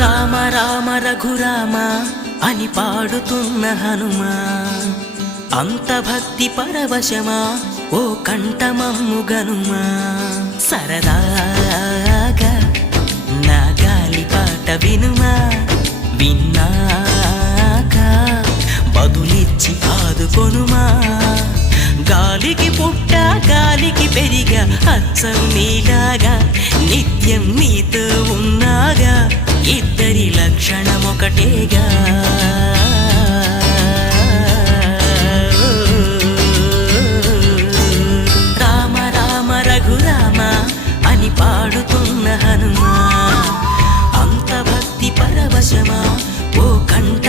రామ రామ రఘురామ అని పాడుతున్న హనుమా, అంత భక్తి పరవశమా ఓ కంఠమమ్ము గనుమా. సరదాగా నా గాలి పాట వినుమా, విన్నాక బదులిచ్చి ఆదుకొనుమా. గాలికి పుట్ట గాలికి పెరిగా అచ్చం నీలాగా, నిత్యం నీతో ఉన్నాగా, ఇద్దరి లక్షణం ఒకటేగా. రామ రామ రఘురామ అని పాడుతున్న హనుమా, అంత భక్తి పరవశమా ఓ కంఠ